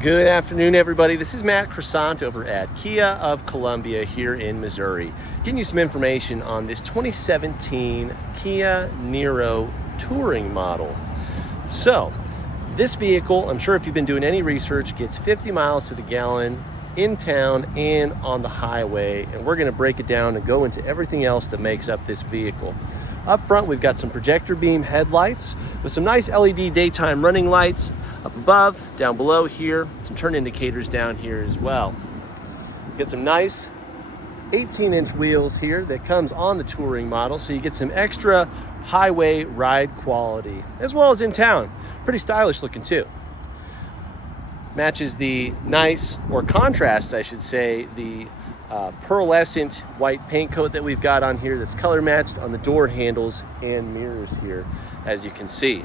Good afternoon, everybody. This is Matt Crescent over at Kia of Columbia here in Missouri, giving you some information on this 2017 Kia Niro touring model. So, this vehicle, I'm sure if you've been doing any research, gets 50 miles to the gallon in town and on the highway, and we're going to break it down and go into everything else that makes up this vehicle. Up front, we've got some projector beam headlights with some nice LED daytime running lights up above, down below here, some turn indicators down here as well. We've got some nice 18-inch wheels here that comes on the touring model, so you get some extra highway ride quality, as well as in town. Pretty stylish looking too. Matches the nice, or contrasts I should say, the pearlescent white paint coat that we've got on here that's color matched on the door handles and mirrors here, as you can see.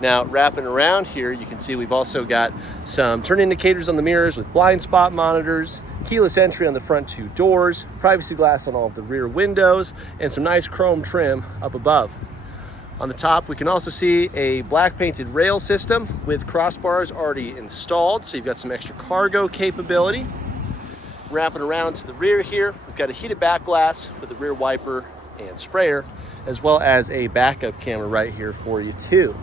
Now, wrapping around here, you can see we've also got some turn indicators on the mirrors with blind spot monitors, keyless entry on the front two doors, privacy glass on all of the rear windows, and some nice chrome trim up above. On the top, we can also see a black painted rail system with crossbars already installed, so you've got some extra cargo capability. Wrapping around to the rear here, we've got a heated back glass with a rear wiper and sprayer, as well as a backup camera right here for you too.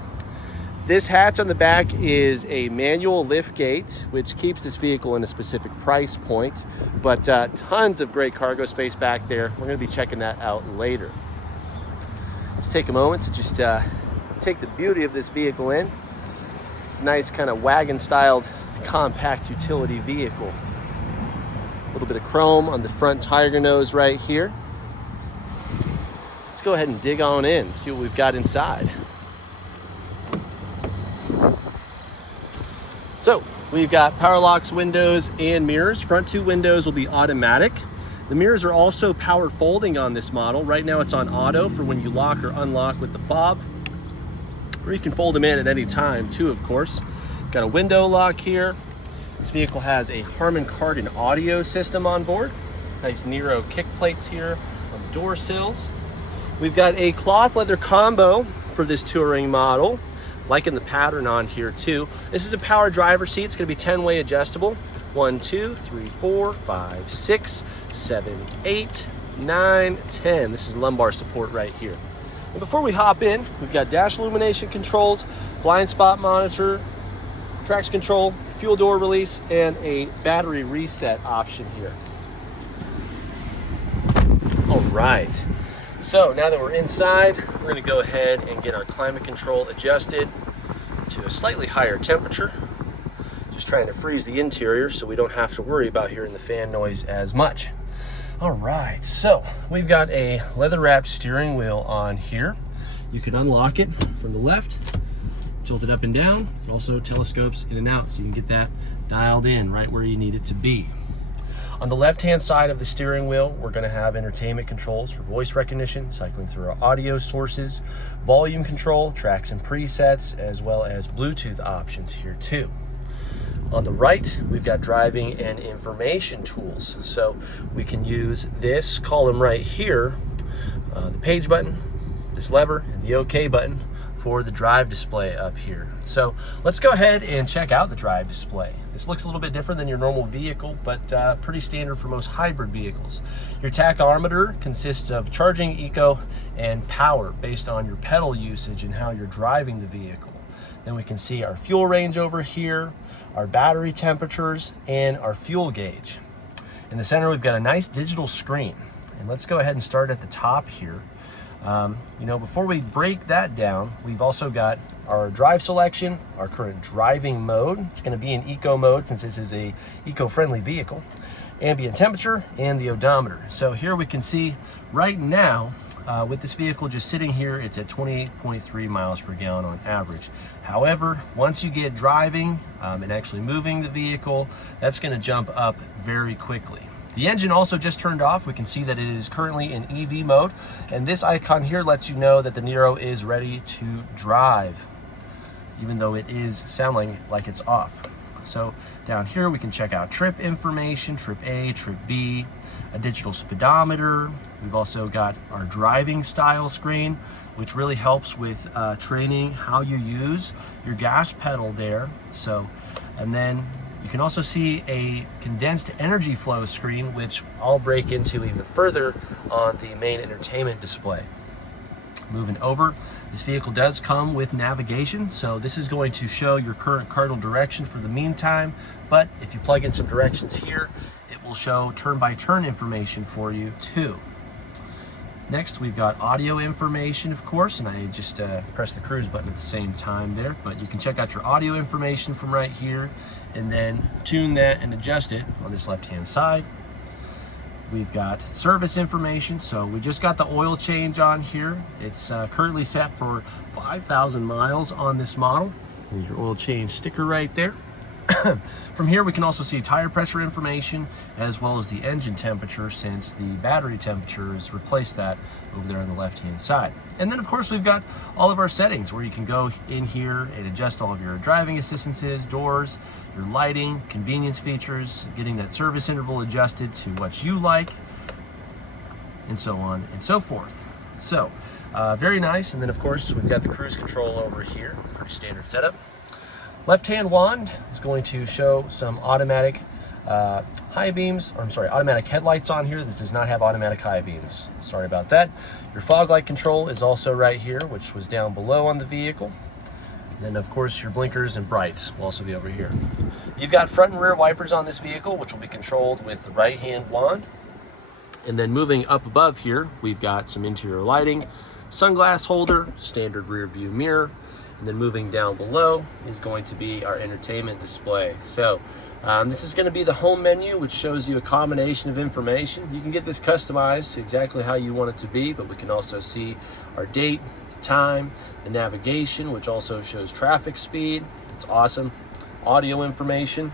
This hatch on the back is a manual lift gate, which keeps this vehicle in a specific price point, but tons of great cargo space back there. We're going to be checking that out later. Let's take a moment to just take the beauty of this vehicle in. It's a nice kind of wagon-styled compact utility vehicle. A little bit of chrome on the front tiger nose right here. Let's go ahead and dig on in, see what we've got inside. So, we've got power locks, windows, and mirrors. Front two windows will be automatic. The mirrors are also power folding on this model. Right now it's on auto for when you lock or unlock with the fob, or you can fold them in at any time too, of course. Got a window lock here. This vehicle has a Harman Kardon audio system on board. Nice Niro kick plates here on the door sills. We've got a cloth leather combo for this touring model, liking the pattern on here too. This is a power driver seat. It's going to be 10-way adjustable. 1, 2, 3, 4, 5, 6, 7, 8, 9, 10. This is lumbar support right here. And before we hop in, we've got dash illumination controls, blind spot monitor, traction control, fuel door release, and a battery reset option here. All right. So now that we're inside, we're going to go ahead and get our climate control adjusted to a slightly higher temperature. Just trying to freeze the interior so we don't have to worry about hearing the fan noise as much. All right, so we've got a leather-wrapped steering wheel on here. You can unlock it from the left, tilt it up and down. It also telescopes in and out, so you can get that dialed in right where you need it to be. On the left-hand side of the steering wheel, we're going to have entertainment controls for voice recognition, cycling through our audio sources, volume control, tracks and presets, as well as Bluetooth options here too. On the right, we've got driving and information tools. So we can use this column right here, the page button, this lever, and the OK button for the drive display up here. So let's go ahead and check out the drive display. This looks a little bit different than your normal vehicle, but pretty standard for most hybrid vehicles. Your tachometer consists of charging, eco, and power based on your pedal usage and how you're driving the vehicle. Then we can see our fuel range over here, our battery temperatures, and our fuel gauge. In the center, we've got a nice digital screen. And let's go ahead and start at the top here. Before we break that down, we've also got our drive selection, our current driving mode. It's going to be in eco mode since this is a eco-friendly vehicle. Ambient temperature and the odometer. So here we can see right now, with this vehicle just sitting here, it's at 28.3 miles per gallon on average. However, once you get driving and actually moving the vehicle, that's going to jump up very quickly. The engine also just turned off. We can see that it is currently in EV mode, and this icon here lets you know that the Niro is ready to drive, even though it is sounding like it's off. So down here we can check out trip information, trip A, trip B, a digital speedometer. We've also got our driving style screen, which really helps with training how you use your gas pedal there. So And then you can also see a condensed energy flow screen, which I'll break into even further on the main entertainment display. Moving over, this vehicle does come with navigation, so this is going to show your current cardinal direction for the meantime, but if you plug in some directions here, it will show turn-by-turn information for you too. Next, we've got audio information, of course, and I just pressed the cruise button at the same time there, but you can check out your audio information from right here and then tune that and adjust it on this left-hand side. We've got service information, so we just got the oil change on here. It's currently set for 5,000 miles on this model. There's your oil change sticker right there. From here we can also see tire pressure information as well as the engine temperature, since the battery temperature has replaced that over there on the left hand side. And then of course we've got all of our settings where you can go in here and adjust all of your driving assistances, doors, your lighting, convenience features, getting that service interval adjusted to what you like, and so on and so forth. So very nice. And then of course we've got the cruise control over here, pretty standard setup. Left-hand wand is going to show some automatic high beams, or I'm sorry, automatic headlights on here. This does not have automatic high beams. Sorry about that. Your fog light control is also right here, which was down below on the vehicle. And then of course your blinkers and brights will also be over here. You've got front and rear wipers on this vehicle, which will be controlled with the right-hand wand. And then moving up above here, we've got some interior lighting, sunglass holder, standard rear view mirror. And then moving down below is going to be our entertainment display. So this is going to be the home menu, which shows you a combination of information. You can get this customized exactly how you want it to be, but we can also see our date, time, the navigation, which also shows traffic speed. It's awesome. Audio information.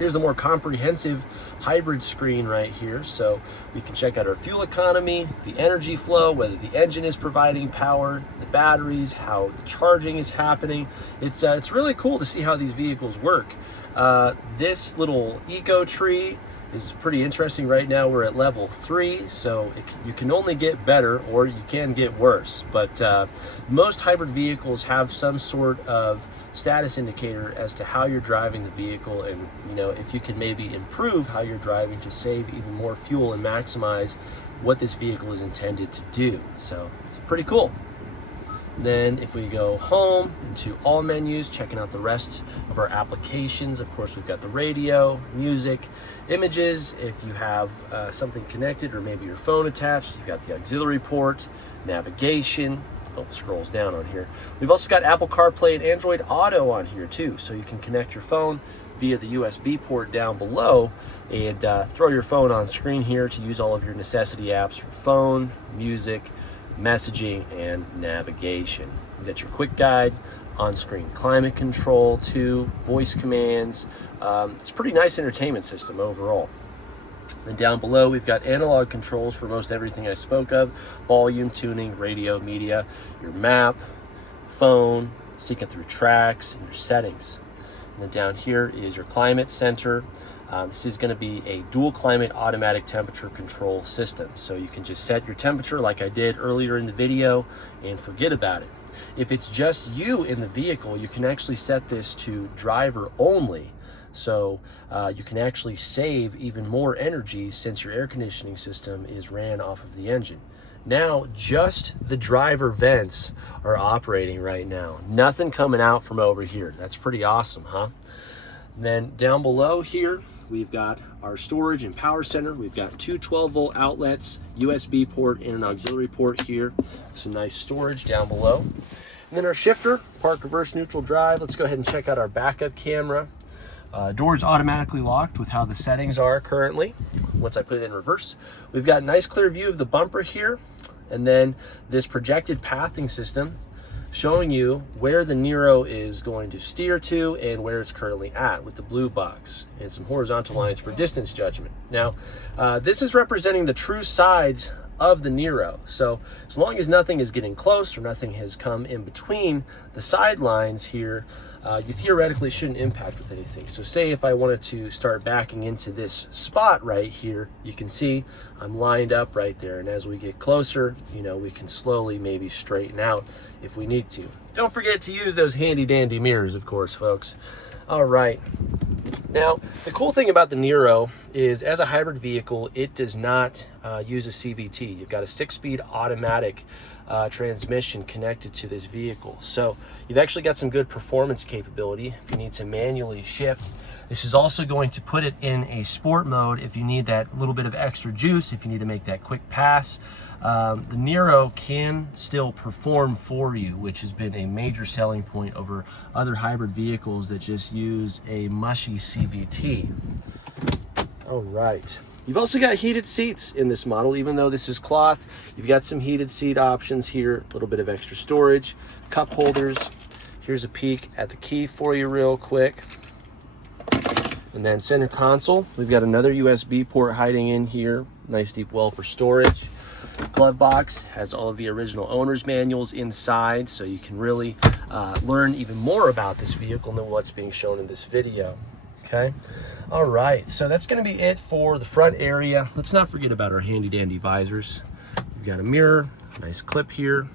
Here's the more comprehensive hybrid screen right here. So we can check out our fuel economy, the energy flow, whether the engine is providing power, the batteries, how the charging is happening. It's really cool to see how these vehicles work. This little eco tree is pretty interesting. Right now we're at level 3, so you can only get better or you can get worse. But most hybrid vehicles have some sort of status indicator as to how you're driving the vehicle, and if you can maybe improve how you're driving to save even more fuel and maximize what this vehicle is intended to do. So it's pretty cool. Then if we go home into all menus, checking out the rest of our applications, of course we've got the radio, music, images. If you have something connected or maybe your phone attached, you've got the auxiliary port, navigation. Oh, it scrolls down on here. We've also got Apple CarPlay and Android Auto on here too, so you can connect your phone via the USB port down below and throw your phone on screen here to use all of your necessity apps for phone, music, messaging, and navigation. You got your quick guide, on-screen climate control too, voice commands. It's a pretty nice entertainment system overall. Then down below we've got analog controls for most everything I spoke of: volume, tuning, radio, media, your map, phone, seeking through tracks, and your settings. And then down here is your climate center. This is going to be a dual climate automatic temperature control system. So you can just set your temperature like I did earlier in the video and forget about it. If it's just you in the vehicle, you can actually set this to driver only. So you can actually save even more energy since your air conditioning system is ran off of the engine. Now, just the driver vents are operating right now. Nothing coming out from over here. That's pretty awesome, huh? And then down below here, we've got our storage and power center. We've got two 12-volt outlets, USB port, and an auxiliary port here. Some nice storage down below. And then our shifter, park, reverse, neutral, drive. Let's go ahead and check out our backup camera. Doors automatically locked with how the settings are currently. Once I put it in reverse, we've got a nice clear view of the bumper here, and then this projected pathing system showing you where the Niro is going to steer to and where it's currently at with the blue box, and some horizontal lines for distance judgment. Now, this is representing the true sides of the Niro. So as long as nothing is getting close or nothing has come in between the sidelines here, you theoretically shouldn't impact with anything. So say if I wanted to start backing into this spot right here, you can see I'm lined up right there. And as we get closer, you know, we can slowly maybe straighten out if we need to. Don't forget to use those handy dandy mirrors, of course, folks. All right. Now, the cool thing about the Niro is as a hybrid vehicle, it does not use a CVT. You've got a 6-speed automatic transmission connected to this vehicle. So you've actually got some good performance capability if you need to manually shift. This is also going to put it in a sport mode if you need that little bit of extra juice, if you need to make that quick pass. The Niro can still perform for you, which has been a major selling point over other hybrid vehicles that just use a mushy CVT. All right. You've also got heated seats in this model. Even though this is cloth, you've got some heated seat options here, a little bit of extra storage, cup holders. Here's a peek at the key for you real quick. And then center console, we've got another USB port hiding in here. Nice deep well for storage. Glove box has all of the original owner's manuals inside, so you can really learn even more about this vehicle than what's being shown in this video. Okay, all right, so that's going to be it for the front area. Let's not forget about our handy dandy visors. We've got a mirror, a nice clip here,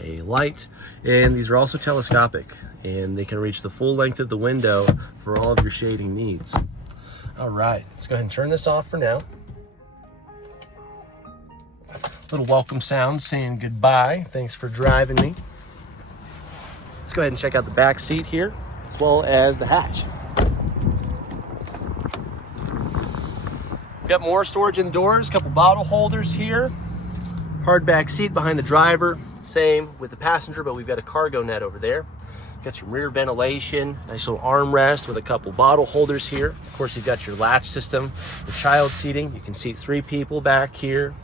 a light, and these are also telescopic, and they can reach the full length of the window for all of your shading needs. All right, let's go ahead and turn this off for now. Little welcome sound saying goodbye. Thanks for driving me. Let's go ahead and check out the back seat here, as well as the hatch. We've got more storage in the doors, a couple bottle holders here. Hard back seat behind the driver. Same with the passenger, but we've got a cargo net over there. Got some rear ventilation, nice little armrest with a couple bottle holders here. Of course, you've got your latch system for child seating. You can seat 3 people back here.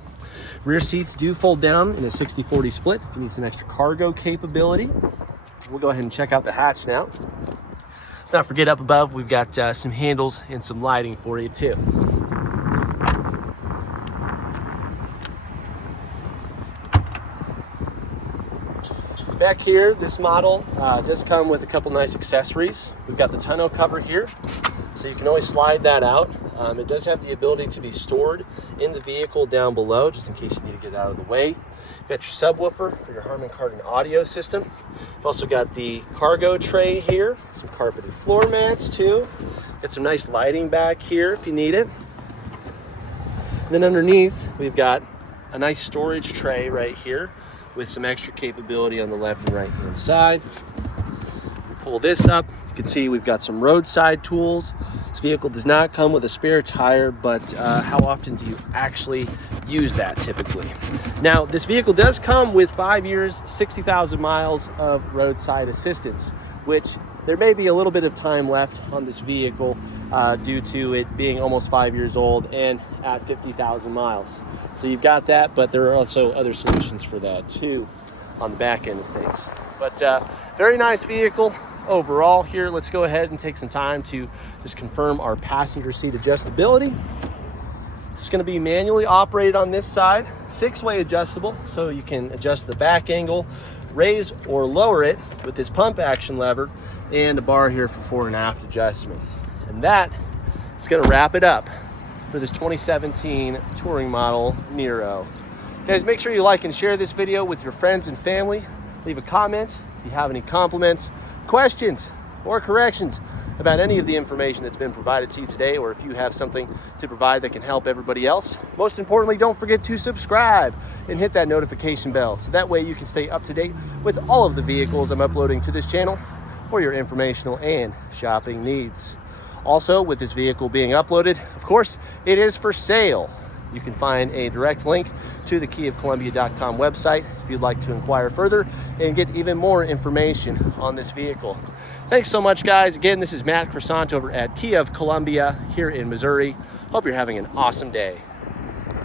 Rear seats do fold down in a 60-40 split if you need some extra cargo capability. We'll go ahead and check out the hatch now. Let's not forget up above, we've got some handles and some lighting for you too. Back here, this model does come with a couple nice accessories. We've got the tonneau cover here, so you can always slide that out. It does have the ability to be stored in the vehicle down below, just in case you need to get it out of the way. You've got your subwoofer for your Harman Kardon audio system. You've also got the cargo tray here, some carpeted floor mats too. Got some nice lighting back here if you need it. And then underneath, we've got a nice storage tray right here with some extra capability on the left and right hand side. If we pull this up, you can see we've got some roadside tools. This vehicle does not come with a spare tire, but how often do you actually use that typically? Now, this vehicle does come with 5 years, 60,000 miles of roadside assistance, which there may be a little bit of time left on this vehicle due to it being almost 5 years old and at 50,000 miles. So you've got that, but there are also other solutions for that too on the back end of things. But very nice vehicle overall here. Let's go ahead and take some time to just confirm our passenger seat adjustability. It's going to be manually operated on this side, 6-way adjustable, so you can adjust the back angle, raise or lower it with this pump action lever, and a bar here for fore and aft adjustment. And that is going to wrap it up for this 2017 touring model Niro. Guys, make sure you like and share this video with your friends and family. Leave a comment if you have any compliments, questions, or corrections about any of the information that's been provided to you today, or if you have something to provide that can help everybody else. Most importantly, don't forget to subscribe and hit that notification bell so that way you can stay up to date with all of the vehicles I'm uploading to this channel for your informational and shopping needs. Also, with this vehicle being uploaded, of course, it is for sale. You can find a direct link to the keyofcolumbia.com website if you'd like to inquire further and get even more information on this vehicle. Thanks so much, guys. Again, this is Matt Croissant over at Key of Columbia here in Missouri. Hope you're having an awesome day.